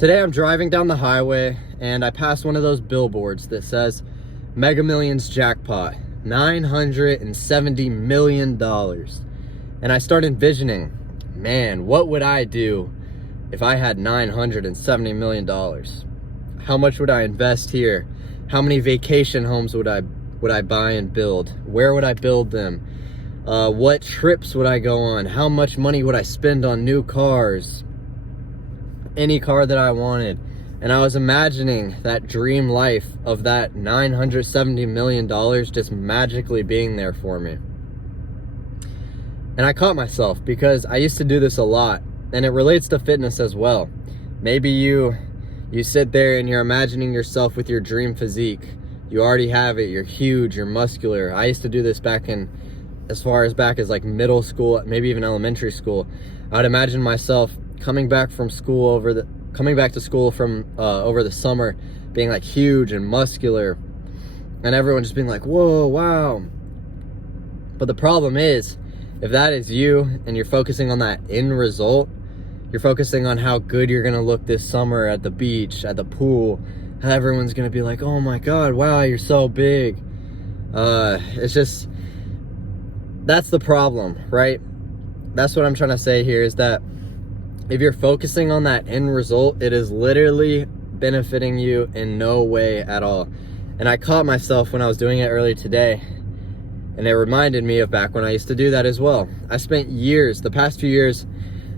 Today I'm driving down the highway and I passed one of those billboards that says Mega Millions jackpot, $970 million. And I start envisioning, man, what would I do if I had $970 million? How much would I invest here? How many vacation homes would I buy and build? Where would I build them? What trips would I go on? How much money would I spend on new cars? Any car that I wanted. And I was imagining that dream life of that $970 million just magically being there for me. And I caught myself because I used to do this a lot, and it relates to fitness as well. Maybe you sit there and you're imagining yourself with your dream physique. You already have it, you're huge, you're muscular. I used to do this as far back as like middle school, maybe even elementary school. I would imagine myself coming back to school from over the summer, being like huge and muscular, and everyone just being like, whoa, wow. But the problem is, if that is you and you're focusing on that end result, you're focusing on how good you're gonna look this summer at the beach, at the pool, how everyone's gonna be like, oh my God, wow, you're so big. It's just, that's the problem, right? That's what I'm trying to say here, is that if you're focusing on that end result, it is literally benefiting you in no way at all. And I caught myself when I was doing it earlier today, and it reminded me of back when I used to do that as well. I spent years, the past few years,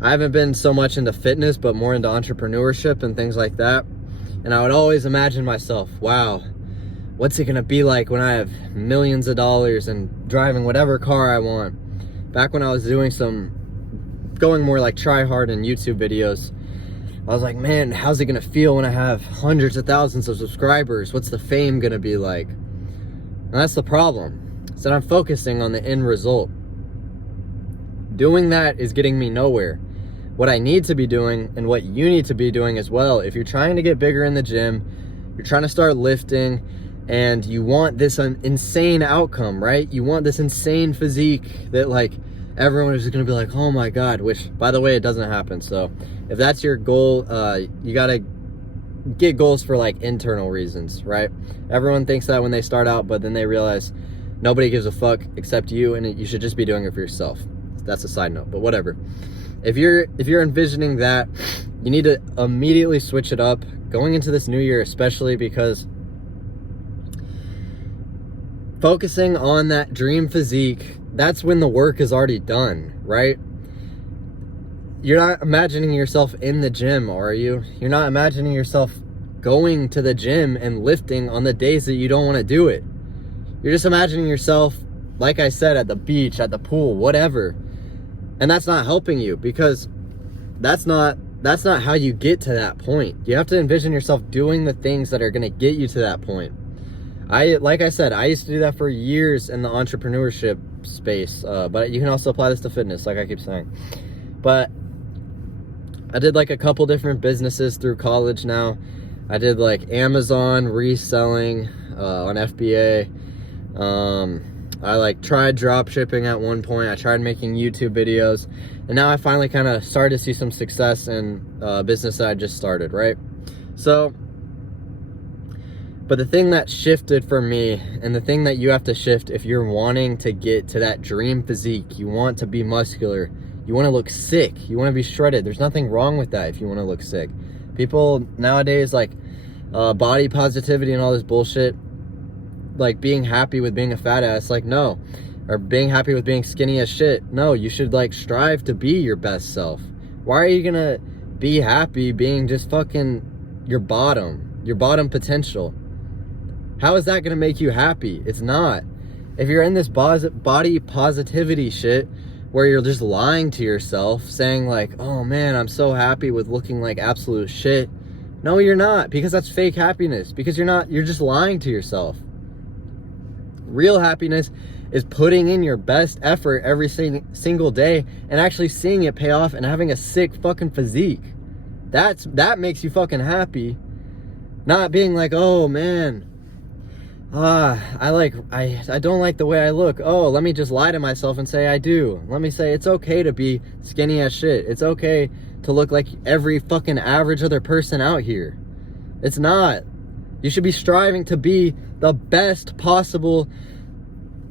I haven't been so much into fitness, but more into entrepreneurship and things like that. And I would always imagine myself, wow, what's it gonna be like when I have millions of dollars and driving whatever car I want? Back when I was going more like try hard in YouTube videos, I was like, man, how's it gonna feel when I have hundreds of thousands of subscribers? What's the fame gonna be like? And that's the problem. So I'm focusing on the end result. Doing that is getting me nowhere. What I need to be doing, and what you need to be doing as well, if you're trying to get bigger in the gym, you're trying to start lifting, and you want this insane outcome, right? You want this insane physique that like everyone is just gonna be like, oh my God, which by the way, it doesn't happen. So if that's your goal, you gotta get goals for like internal reasons, right? Everyone thinks that when they start out, but then they realize nobody gives a fuck except you, and you should just be doing it for yourself. That's a side note, but whatever. If you're envisioning that, you need to immediately switch it up going into this new year, especially because focusing on that dream physique, that's when the work is already done, right? You're not imagining yourself in the gym, are you? You're not imagining yourself going to the gym and lifting on the days that you don't want to do it. You're just imagining yourself, like I said, at the beach, at the pool, whatever. And that's not helping you, because that's not how you get to that point. You have to envision yourself doing the things that are going to get you to that point. Like I said, I used to do that for years in the entrepreneurship space, but you can also apply this to fitness, like I keep saying. But I did like a couple different businesses through college now. I did like Amazon reselling on FBA. I like tried drop shipping at one point. I tried making YouTube videos, and now I finally kind of started to see some success in business that I just started, right? So, but the thing that shifted for me, and the thing that you have to shift if you're wanting to get to that dream physique, you want to be muscular, you want to look sick, you want to be shredded. There's nothing wrong with that if you want to look sick. People nowadays, like body positivity and all this bullshit, like being happy with being a fat ass, like no. Or being happy with being skinny as shit. No, you should like strive to be your best self. Why are you gonna be happy being just fucking your bottom potential? How is that gonna make you happy? It's not. If you're in this body positivity shit where you're just lying to yourself, saying like, oh man, I'm so happy with looking like absolute shit. No, you're not, because that's fake happiness. Because you're just lying to yourself. Real happiness is putting in your best effort every single day and actually seeing it pay off and having a sick fucking physique. That makes you fucking happy. Not being like, oh man, I don't like the way I look. Oh, let me just lie to myself and say I do. Let me say it's okay to be skinny as shit. It's okay to look like every fucking average other person out here. It's not. You should be striving to be the best possible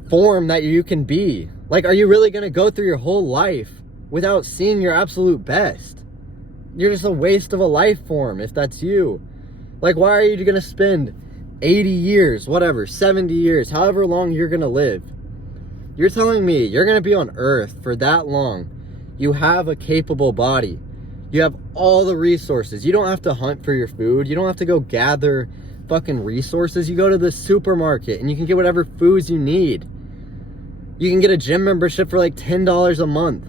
form that you can be. Like, are you really gonna go through your whole life without seeing your absolute best? You're just a waste of a life form if that's you. Like, why are you gonna spend 80 years, whatever, 70 years, however long you're gonna live? You're telling me you're gonna be on Earth for that long. You have a capable body. You have all the resources. You don't have to hunt for your food. You don't have to go gather fucking resources. You go to the supermarket and you can get whatever foods you need. You can get a gym membership for like $10 a month.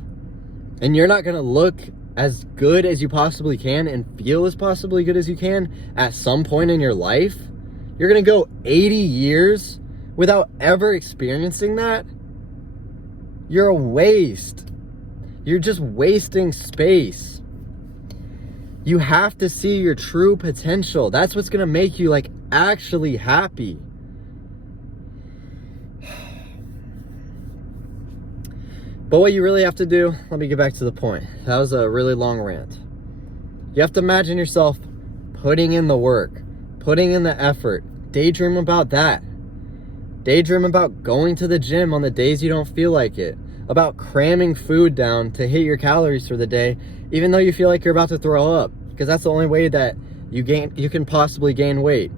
And you're not gonna look as good as you possibly can and feel as possibly good as you can at some point in your life. You're gonna go 80 years without ever experiencing that. You're a waste. You're just wasting space. You have to see your true potential. That's what's gonna make you like actually happy. But what you really have to do, let me get back to the point. That was a really long rant. You have to imagine yourself putting in the work, putting in the effort. Daydream about that. Daydream about going to the gym on the days you don't feel like it. About cramming food down to hit your calories for the day, even though you feel like you're about to throw up. Because that's the only way that you can possibly gain weight.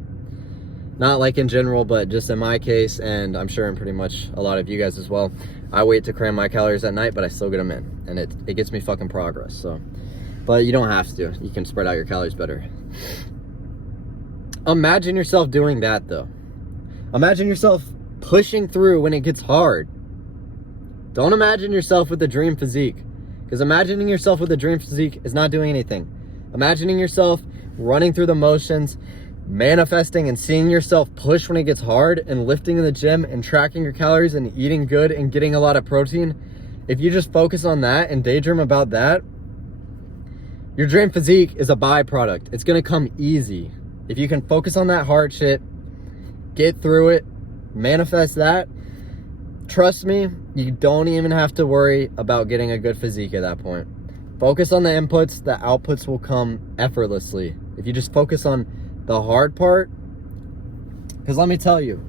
Not like in general, but just in my case, and I'm sure in pretty much a lot of you guys as well. I wait to cram my calories at night, but I still get them in. And it gets me fucking progress, so. But you don't have to. You can spread out your calories better. Imagine yourself doing that, though. Imagine yourself pushing through when it gets hard. Don't imagine yourself with the dream physique. Because imagining yourself with a dream physique is not doing anything. Imagining yourself running through the motions, manifesting and seeing yourself push when it gets hard, and lifting in the gym and tracking your calories and eating good and getting a lot of protein. If you just focus on that and daydream about that, your dream physique is a byproduct. It's gonna come easy. If you can focus on that hard shit, get through it, manifest that, trust me, you don't even have to worry about getting a good physique at that point. Focus on the inputs, the outputs will come effortlessly. If you just focus on the hard part, because let me tell you,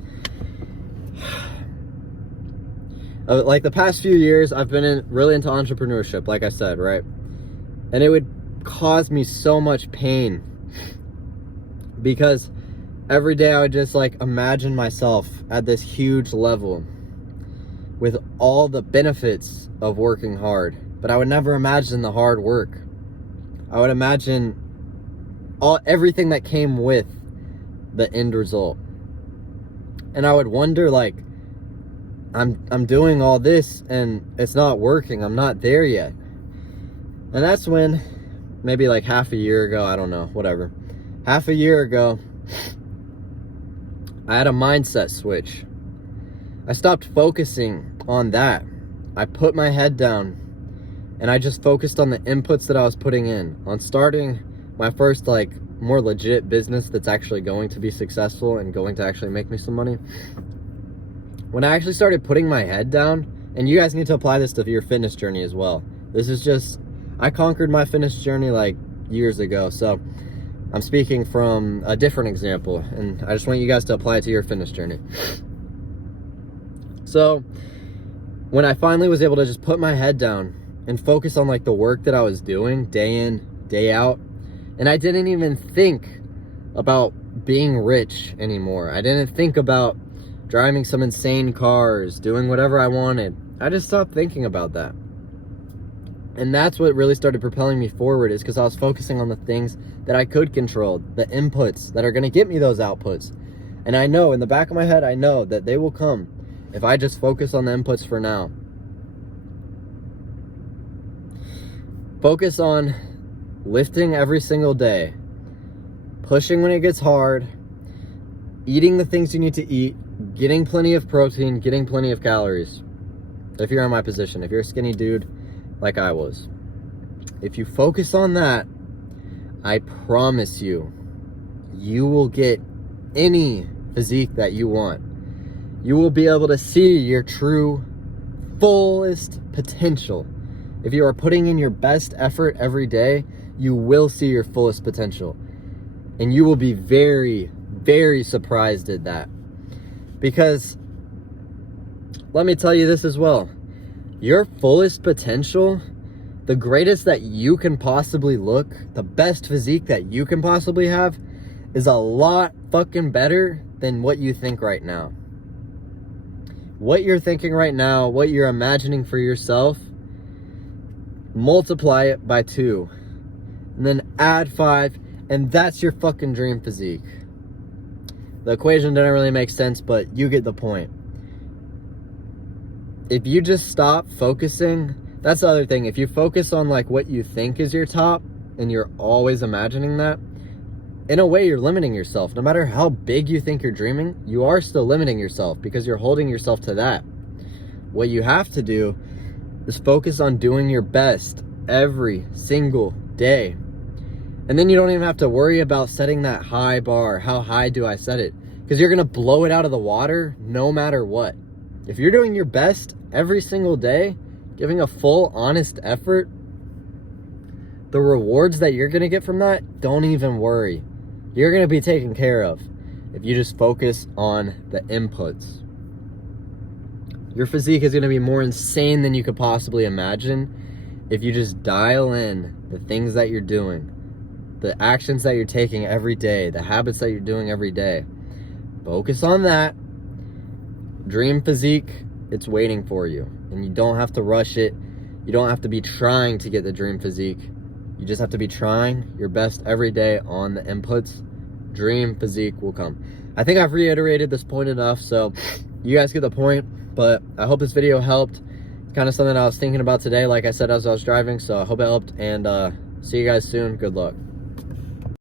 like the past few years, I've been really into entrepreneurship, like I said, right? And it would cause me so much pain because every day I would just like imagine myself at this huge level with all the benefits of working hard, but I would never imagine the hard work. I would imagine everything that came with the end result. And I would wonder, like, I'm doing all this and it's not working. I'm not there yet. And that's when, maybe like half a year ago, I don't know, whatever. Half a year ago, I had a mindset switch. I stopped focusing on that. I put my head down and I just focused on the inputs that I was putting in, on starting my first like more legit business that's actually going to be successful and going to actually make me some money. When I actually started putting my head down, and you guys need to apply this to your fitness journey as well. This is just, I conquered my fitness journey like years ago, so I'm speaking from a different example, and I just want you guys to apply it to your fitness journey. So when I finally was able to just put my head down and focus on like the work that I was doing day in, day out, and I didn't even think about being rich anymore. I didn't think about driving some insane cars, doing whatever I wanted. I just stopped thinking about that. And that's what really started propelling me forward, is because I was focusing on the things that I could control, the inputs that are going to get me those outputs. And I know in the back of my head, I know that they will come if I just focus on the inputs for now. Focus on lifting every single day, pushing when it gets hard, eating the things you need to eat, getting plenty of protein, getting plenty of calories. If you're in my position, if you're a skinny dude like I was, if you focus on that, I promise you, you will get any physique that you want. You will be able to see your true, fullest potential. If you are putting in your best effort every day, you will see your fullest potential. And you will be very, very surprised at that. Because, let me tell you this as well. Your fullest potential, the greatest that you can possibly look, the best physique that you can possibly have, is a lot fucking better than what you think right now. What you're thinking right now, what you're imagining for yourself, multiply it by 2, and then add 5, and that's your fucking dream physique. The equation didn't really make sense, but you get the point. If you just stop focusing, that's the other thing. If you focus on like what you think is your top, and you're always imagining that, in a way you're limiting yourself. No matter how big you think you're dreaming, you are still limiting yourself because you're holding yourself to that. What you have to do is focus on doing your best every single day. And then you don't even have to worry about setting that high bar. How high do I set it? Because you're going to blow it out of the water no matter what. If you're doing your best every single day, giving a full, honest effort, the rewards that you're going to get from that, don't even worry. You're going to be taken care of if you just focus on the inputs. Your physique is going to be more insane than you could possibly imagine if you just dial in the things that you're doing, the actions that you're taking every day, the habits that you're doing every day. Focus on that. Dream physique, it's waiting for you. And you don't have to rush it. You don't have to be trying to get the dream physique. You just have to be trying your best every day on the inputs. Dream physique will come. I think I've reiterated this point enough, so you guys get the point. But I hope this video helped. It's kind of something I was thinking about today, like I said, as I was driving. So I hope it helped, and see you guys soon. Good luck.